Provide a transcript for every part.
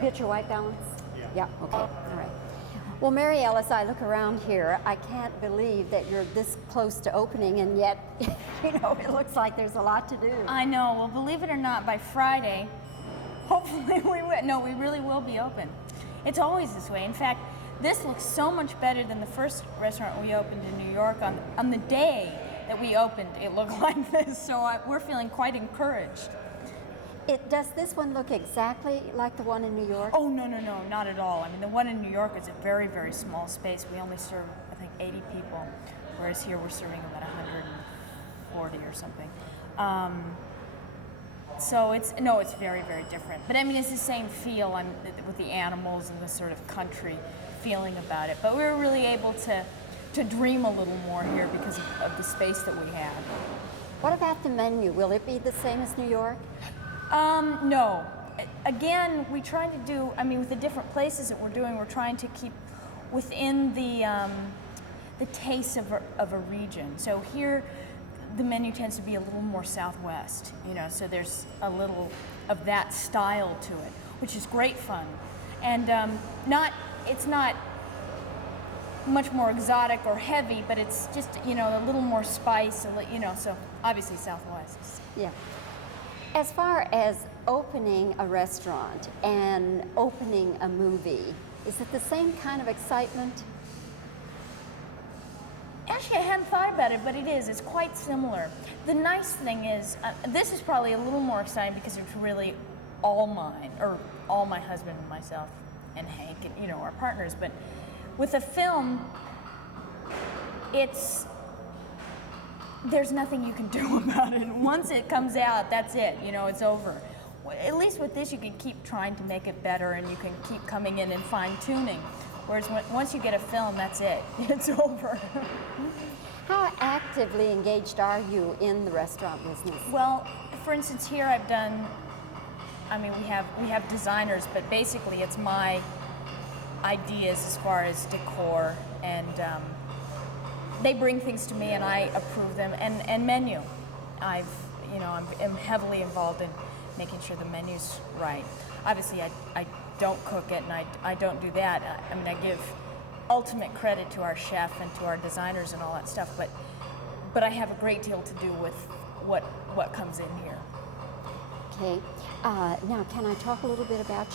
Get your white balance? Yeah, okay, all right. Well, Mariel, as I look around here, I can't believe that you're this close to opening, and yet, it looks like there's a lot to do. I know. Well, believe it or not, by Friday, hopefully we really will be open. It's always this way. In fact, this looks so much better than the first restaurant we opened in New York. On the day that we opened, it looked like this, so we're feeling quite encouraged. Does this one look exactly like the one in New York? Oh, no, not at all. I mean, the one in New York is a very, very small space. We only serve, I think, 80 people, whereas here we're serving about 140 or something. So it's very, very different. But I mean, it's the same feel with the animals and the sort of country feeling about it. But we were really able to dream a little more here because of the space that we have. What about the menu? Will it be the same as New York? No. Again, we try to do, with the different places that we're doing, we're trying to keep within the taste of a region. So here, the menu tends to be a little more Southwest, so there's a little of that style to it, which is great fun. And it's not much more exotic or heavy, but it's just, a little more spice, so obviously Southwest. Yeah. As far as opening a restaurant and opening a movie, is it the same kind of excitement? Actually, I hadn't thought about it, but it is. It's quite similar. The nice thing is, this is probably a little more exciting because it's really all mine, or all my husband and myself and Hank and, our partners. But with a film, there's nothing you can do about it. Once it comes out, that's it. It's over. At least with this, you can keep trying to make it better, and you can keep coming in and fine-tuning. Whereas once you get a film, that's it. It's over. How actively engaged are you in the restaurant business? Well, for instance, here I've done. We have designers, but basically it's my ideas as far as decor, and they bring things to me and I approve them, and menu. I'm heavily involved in making sure the menu's right. Obviously, I don't cook it, and I don't do that. I give ultimate credit to our chef and to our designers and all that stuff, but I have a great deal to do with what comes in here. Okay. Now, can I talk a little bit about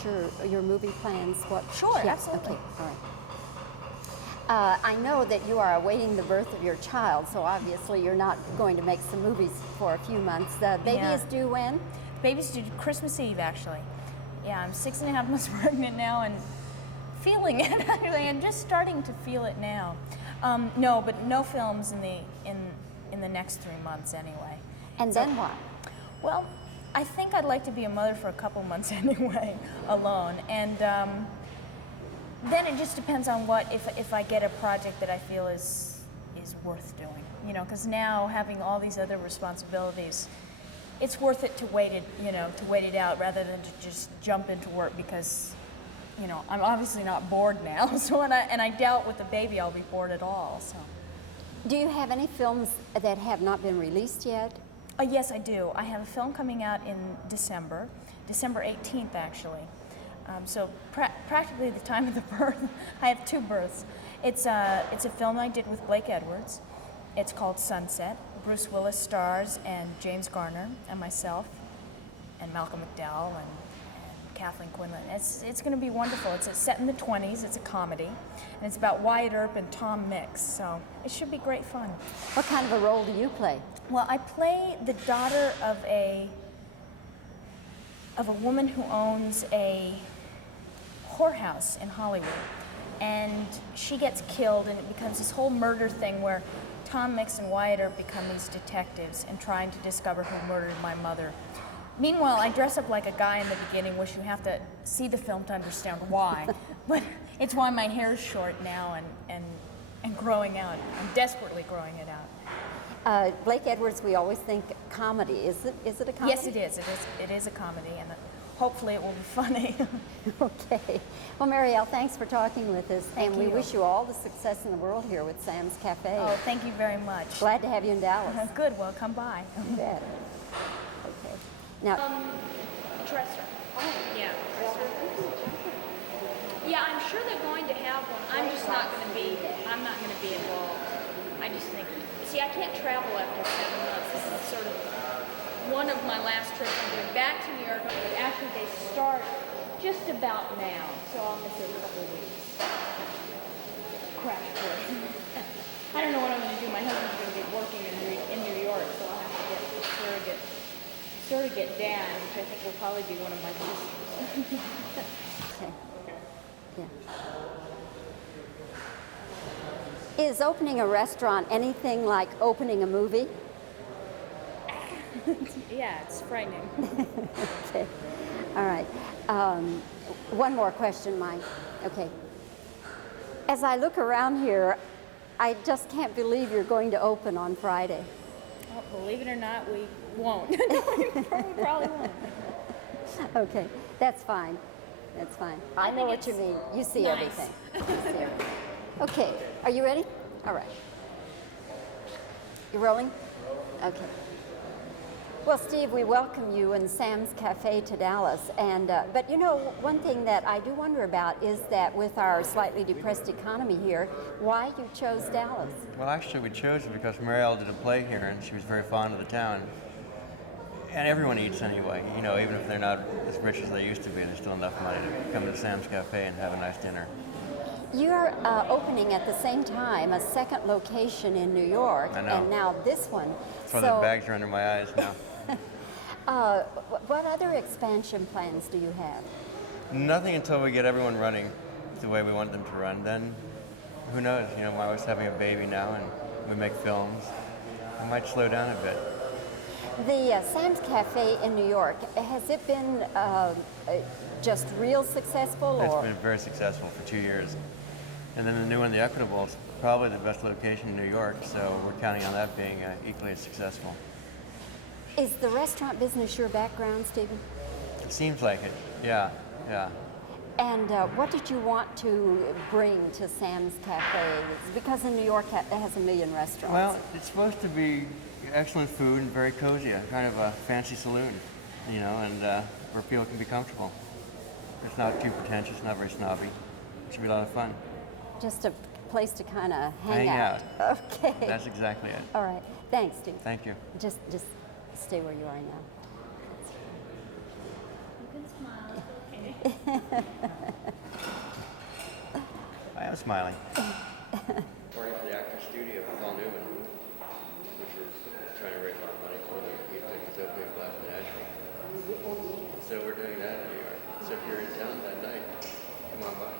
your movie plans? Sure, yeah, absolutely. Okay, all right. I know that you are awaiting the birth of your child, so obviously you're not going to make some movies for a few months. The baby is due when? Baby's due Christmas Eve, actually. Yeah, I'm 6.5 months pregnant now and feeling it. Actually, I'm just starting to feel it now. No, but no films in the next 3 months anyway. And then what? Well, I think I'd like to be a mother for a couple months anyway, alone. And then it just depends on if I get a project that I feel is worth doing. Because now having all these other responsibilities, it's worth it to wait it out rather than to just jump into work because, I'm obviously not bored now. So and I doubt with the baby I'll be bored at all. So. Do you have any films that have not been released yet? Yes, I do. I have a film coming out in December 18th actually. So practically the time of the birth. I have 2 births. It's a film I did with Blake Edwards. It's called Sunset. Bruce Willis stars, and James Garner and myself and Malcolm McDowell and Kathleen Quinlan. It's going to be wonderful. It's set in the 20s. It's a comedy, and it's about Wyatt Earp and Tom Mix. So it should be great fun. What kind of a role do you play? Well, I play the daughter of a woman who owns a whorehouse in Hollywood, and she gets killed, and it becomes this whole murder thing where Tom Mix and Wyatt Earp become these detectives and trying to discover who murdered my mother. Meanwhile, I dress up like a guy in the beginning, which you have to see the film to understand why. But it's why my hair is short now and growing out. I'm desperately growing it out. Blake Edwards, we always think comedy. Is it a comedy? Yes, it is. It is a comedy, and hopefully it will be funny. Okay. Well, Mariel, thanks for talking with us. Thank we you. wish you all the success in the world here with Sam's Cafe. Oh, thank you very much. Glad to have you in Dallas. Good. Well, come by. You bet. Okay. Now, Dresser. Yeah. Yeah, I'm sure they're going to have one. I'm just not going to be. I'm not going to be involved. I just think. See, I can't travel after 7 months. This is sort of one of my last trips. I'm going back to New York. Actually, they start just about now, so I'll miss it a couple of weeks. Crash course. I don't know what I'm going to do. My husband's going to be working in New York, so I'll have to get a surrogate dad, which I think will probably be one of my sisters. Okay. Yeah. Is opening a restaurant anything like opening a movie? Yeah, it's frightening. Okay. All right. One more question, Mike. Okay. As I look around here, I just can't believe you're going to open on Friday. Well, believe it or not, we won't. We probably won't. Okay, that's fine. That's fine. I know what you mean. You see nice. everything. You see everything. Okay, are you ready? All right. You rolling? Okay. Well, Steve, we welcome you in Sam's Cafe to Dallas. And but you know, one thing that I do wonder about is that with our slightly depressed economy here, why you chose Dallas? Well, actually, we chose it because Mariel did a play here, and she was very fond of the town. And everyone eats anyway, you know, even if they're not as rich as they used to be, there's still enough money to come to Sam's Cafe and have a nice dinner. You're opening at the same time a second location in New York, I know. and now this one. So the bags are under my eyes now. What other expansion plans do you have? Nothing until we get everyone running the way we want them to run. Then, who knows? You know, my wife's having a baby now, and we make films. I might slow down a bit. The Sam's Cafe in New York, has it been just real successful? It's or? been very successful for 2 years. And then the new one, the Equitable, is probably the best location in New York, so we're counting on that being equally as successful. Is the restaurant business your background, Stephen? It seems like it, yeah. And what did you want to bring to Sam's Cafe? Because in New York it has 1 million restaurants. Well, it's supposed to be excellent food and very cozy, kind of a fancy saloon, you know, and where people can be comfortable. It's not too pretentious, not very snobby. It should be a lot of fun. Just a place to kind of hang out. Okay. That's exactly it. All right. Thanks, Steve. Thank you. Just stay where you are now. You can smile. I am smiling. Party for the Actors Studio with Paul Newman, which we're trying to raise a lot of money for them. He's doing his opening class in Nashville. So we're doing that in New York. So if you're in town that night, come on by.